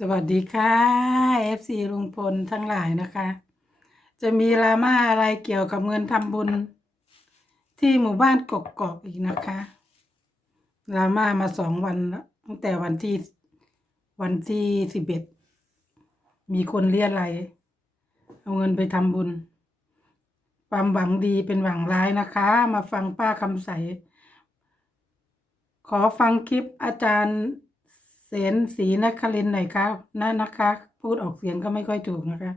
สวัสดีค่ะ FC ลุงพลทั้งหลายนะคะ จะมีลามาอะไรเกี่ยวกับเงินทำบุญ ที่หมู่บ้านกกอกอีกนะคะลามามาสองวันแล้วตั้งแต่วันที่วันที่สิบเอ็ดมีคนเรียอะไรเอาเงินไปทำบุญ ความหวังดีเป็นหวังร้ายนะคะ มาฟังป้าคำใส ขอฟังคลิปอาจารย์ เซนสีนักคารินหน่อยครับนะนะคะ พูดออกเสียงก็ไม่ค่อยถูกนะคะ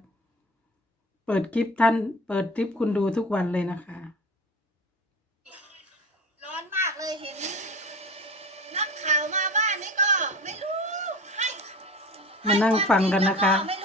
เปิดคลิปท่าน เปิดคลิปคุณดูทุกวันเลยนะคะ ร้อนมากเลยเห็น นักข่าวมาบ้านนี่ก็ไม่รู้ให้มานั่งฟังกันนะคะ ไม่รู้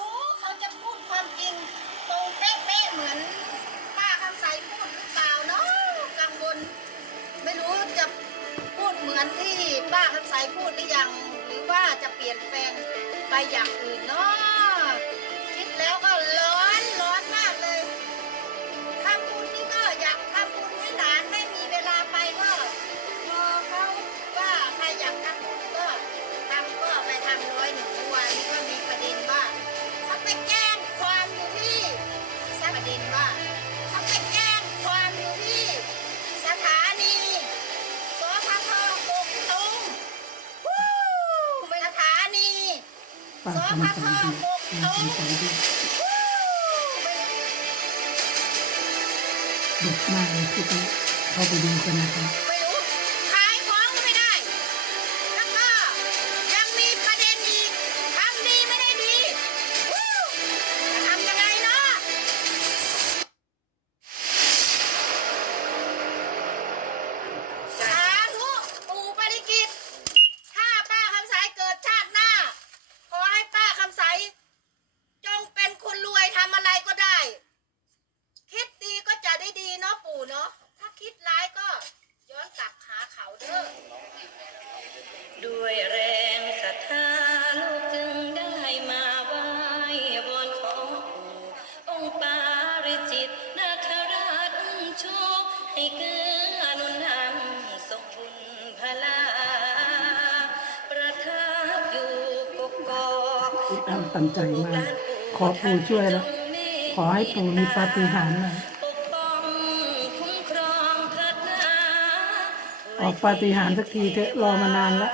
ากกมการที่มีสีจดีเด็กมากเลยทุกคนเข้าไปดูกันนะครับ ติดตามตั้งใจมาขอปู่ช่วยแล้ว ขอให้ปู่มีปาฏิหาริย์หน่อออกปาฏิหาริย์สักทีเถอะรอมานานแล้ว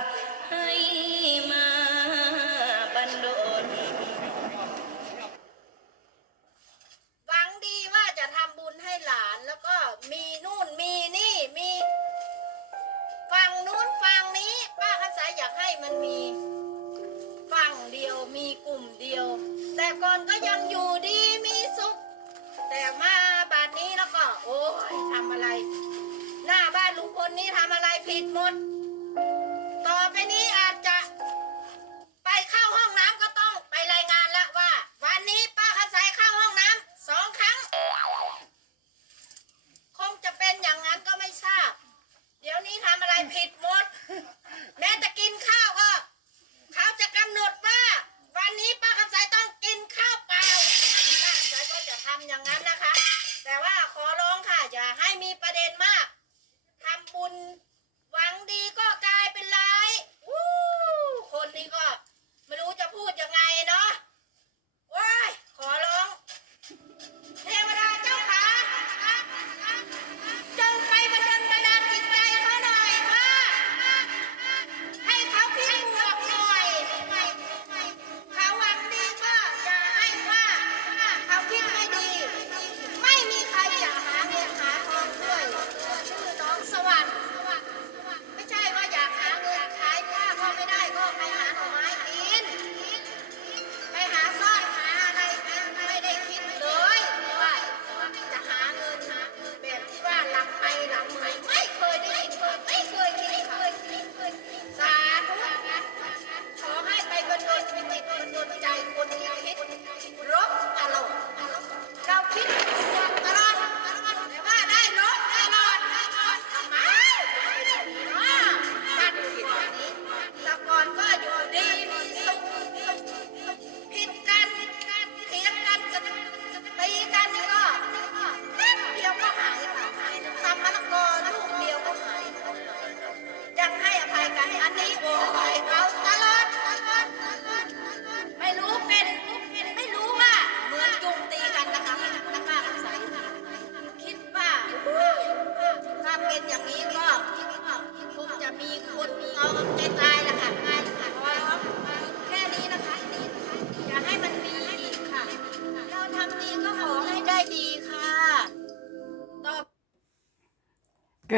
คนนี้ทำอะไรผิดหมด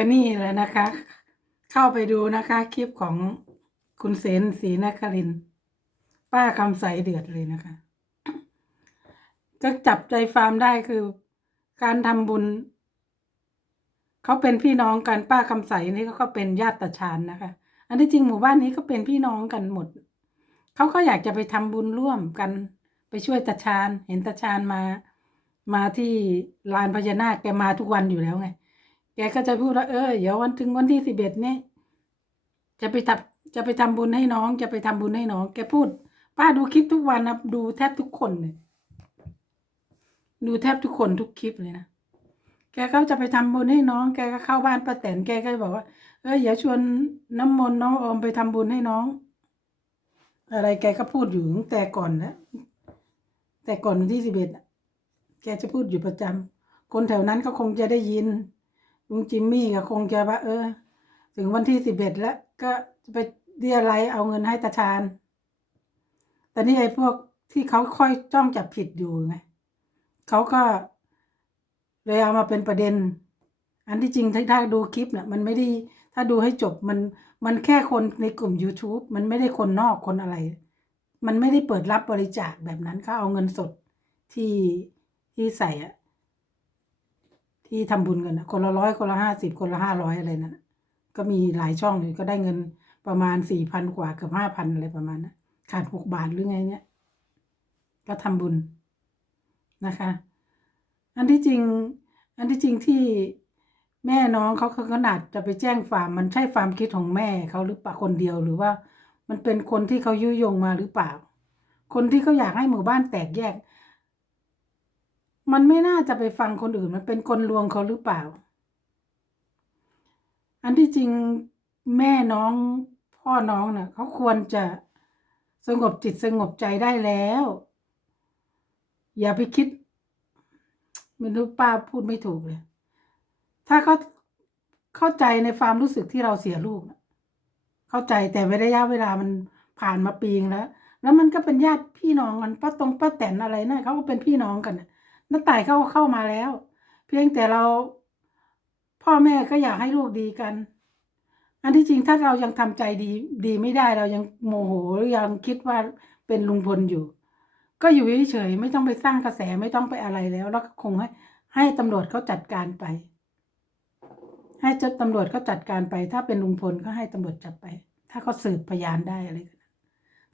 ก็นี่แหละนะคะ เข้าไปดูนะคะ คลิปของคุณเสนศรีนครินป้าคำใสเดือดเลยนะคะก็จับใจฟาร์มได้คือ การทำบุญ เขาเป็นพี่น้องกันป้าคำใสนี่เขาก็เป็นญาติตาชานนะคะ อันที่จริงหมู่บ้านนี้ก็เป็นพี่น้องกันหมด เขาก็อยากจะไปทำบุญร่วมกันไปช่วยตาชานเห็นตาชานมา มาที่ลานพญานาคแกมาทุกวันอยู่แล้วไง แกก็จะพูดว่าเออเดี๋ยววันถึงวันที่สิบเอ็ดเนี่ยจะไปทับจะไปทำบุญให้น้อง จะไปทำบุญให้น้อง แกพูด ป้าดูคลิปทุกวันนะดูแทบทุกคนเลยดูแทบทุกคนทุกคลิปเลยนะแกก็จะไปทำบุญให้น้อง แกก็เข้าบ้านป้าแตนแกก็บอกว่า เอออย่าชวนน้ำมนต์น้องออมไปทำบุญให้น้อง อะไรแกก็พูดอยู่ตั้งแต่ก่อนแล้วแต่ก่อนวันที่สิบเอ็ดแกจะพูดอยู่ประจำคนแถวนั้นก็คงจะได้ยิน ลุงจิมมี่ก็คงจะว่าเออ ถึงวันที่สิบเอ็ดแล้ว ก็จะไปเรียอะไรเอาเงินให้ตาชาญแต่นี่ไอ้พวกที่เขาค่อยจ้องจับผิดอยู่ไงเขาก็เลยเอามาเป็นประเด็น อันที่จริงถ้าถ้าดูคลิปเนี่ยมันไม่ได้ถ้าดูให้จบมันมันแค่คนในกลุ่ม YouTube มันไม่ได้คนนอกคนอะไร มันไม่ได้เปิดรับบริจาคแบบนั้นเขาเอาเงินสดที่ที่ใส่อะ ที่ทำบุญกันนะคนละร้อยคนละห้าสิบคนละห้าร้อยอะไรนั่นก็มีหลายช่องเลยก็ได้เงินประมาณสี่พันกว่าเกือบห้าพันอะไรประมาณนั้นขาดหกบาทหรือไงเนี่ยก็ทำบุญนะคะ อันที่จริง อันที่จริงที่แม่น้องเขาเขาขนาดจะไปแจ้งความมันใช่ความคิดของแม่เขาหรือเปล่าคนเดียวหรือว่า มันเป็นคนที่เขายุยงมาหรือเปล่า คนที่เขาอยากให้หมู่บ้านแตกแยก มันไม่น่าจะไปฟังคนอื่นมันเป็นคนลวงเขาหรือเปล่า อันที่จริงแม่น้องพ่อน้องเนะ่ะเขาควรจะสงบจิตสงบใจได้แล้ว อย่าไปคิดไม่รู้ป้าพูดไม่ถูกเลย ถ้าเขาเข้าใจในความรู้สึกที่เราเสียลูกเข้าใจแต่ระยะเวลามันผ่านมาปีงแล้ว แล้วมันก็เป็นญาติพี่น้องกันป้าตรงป้าแตนอะไรนะ่ะเขาก็เป็นพี่น้องกันนะ น้าต่ายเขาเข้ามาแล้ว เพียงแต่เราพ่อแม่ก็อยากให้ลูกดีกัน อันที่จริงถ้าเรายังทำใจดีดีไม่ได้เรายังโมโหหรือยังคิดว่าเป็นลุงพลอยู่ ก็อยู่เฉยๆไม่ต้องไปสร้างกระแสไม่ต้องไปอะไรแล้ว แล้วก็คงให้ให้ตำรวจเขาจัดการไป ให้เจ้าตำรวจเขาจัดการไป ถ้าเป็นลุงพลก็ให้ตำรวจจับไป ถ้าเขาสืบพยานได้อะไรกัน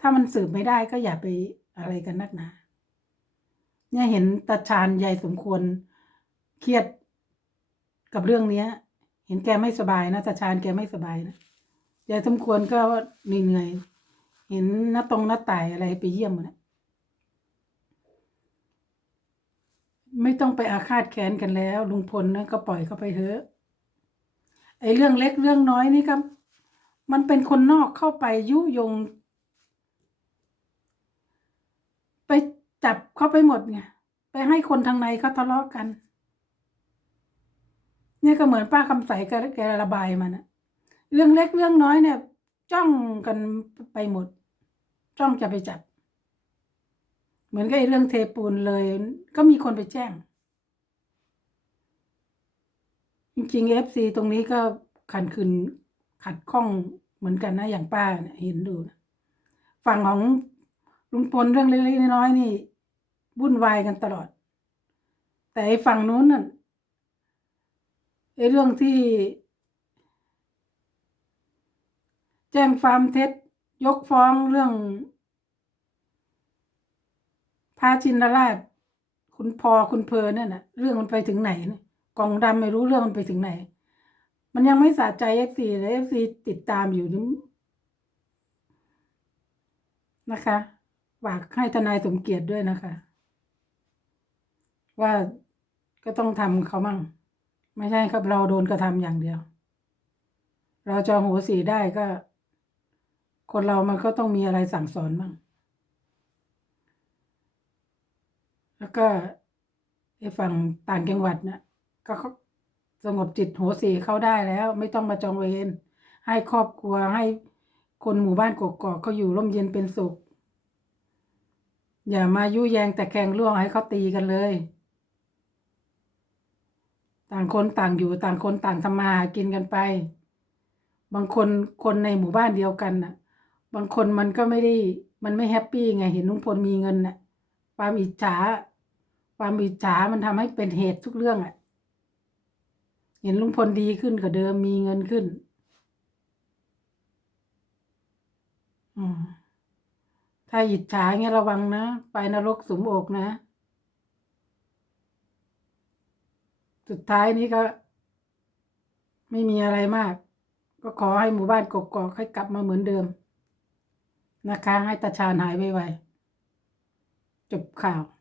ถ้ามันสืบไม่ได้ก็อย่าไปอะไรกันนักหนา เนี่ยเห็นตาชาญยายสมควรเครียดกับเรื่องเนี้ย เห็นแกไม่สบายนะตาชาญแกไม่สบายนะยายสมควรก็เหนื่อยเห็นหน้าตรงหน้าตายอะไรไปเยี่ยมนะไม่ต้องไปอาฆาตแค้นกันแล้ว ลุงพลนะก็ปล่อยเขาไปเถอะไอ้เรื่องเล็กเรื่องน้อยนี่ครับ มันเป็นคนนอกเข้าไปยุยง ไป จับเข้าไปหมดไงไปให้คนทางในเขาทะเลาะกัน เนี่ยก็เหมือนป้าคำใสแกระบายมันอะเรื่องเล็กเรื่องน้อยเนี่ย จ้องกันไปหมด จ้องจะไปจับ เหมือนกับไอ้เรื่องเทปูนเลย ก็มีคนไปแจ้ง จริงๆเอฟซีตรงนี้ก็ขันคืนขัดข้องเหมือนกันนะอย่างป้าเนี่ยเห็นดูนะฝั่งของ ลุงพลเรื่องเล็กๆน้อยๆนี่วุ่นวายกันตลอด แต่ไอ้ฝั่งนู้นน่ะไอ้เรื่องที่ แจ้งความเท็จยกฟ้องเรื่องพระชินราช คุณพอคุณเพอเนี่ยนะเรื่องมันไปถึงไหนนี่ยกองดำไม่รู้เรื่องมันไปถึงไหน มันยังไม่สะใจเอฟซีเลยเอฟซีติดตามอยู่นี่นะคะ ฝากให้ทนายสมเกียรติด้วยนะคะ ว่าก็ต้องทำเขามั่ง ไม่ใช่ครับเราโดนกระทำอย่างเดียว เราจะโหสีได้ก็ คนเรามันก็ต้องมีอะไรสั่งสอนมั่ง แล้วก็ไอ้ฝั่งต่างจังหวัดนะก็สงบจิตโหสีเข้าได้แล้ว ไม่ต้องมาจองเวรให้ครอบครัวให้คนหมู่บ้านกกอกเขาอยู่ร่มเย็นเป็นสุข อย่ามายุแยงแต่แข่งร่วงให้เขาตีกันเลย ต่างคนต่างอยู่ต่างคนต่างทำมาหากินกันไป บางคนคนในหมู่บ้านเดียวกันน่ะ บางคนมันก็ไม่ได้ มันไม่แฮปปี้ไงเห็นลุงพลมีเงินน่ะ ความอิจฉา ความอิจฉามันทำให้เป็นเหตุทุกเรื่องอะ เห็นลุงพลดีขึ้นกว่าเดิมมีเงินขึ้น อืม ถ้าอิจฉาเงี้ยระวังนะ ไปนรกสุมอกนะ สุดท้ายนี้ก็ ไม่มีอะไรมาก ก็ขอให้หมู่บ้านกกอกให้กลับมาเหมือนเดิม นะคะ ให้ตาชาญหายไวๆจบข่าว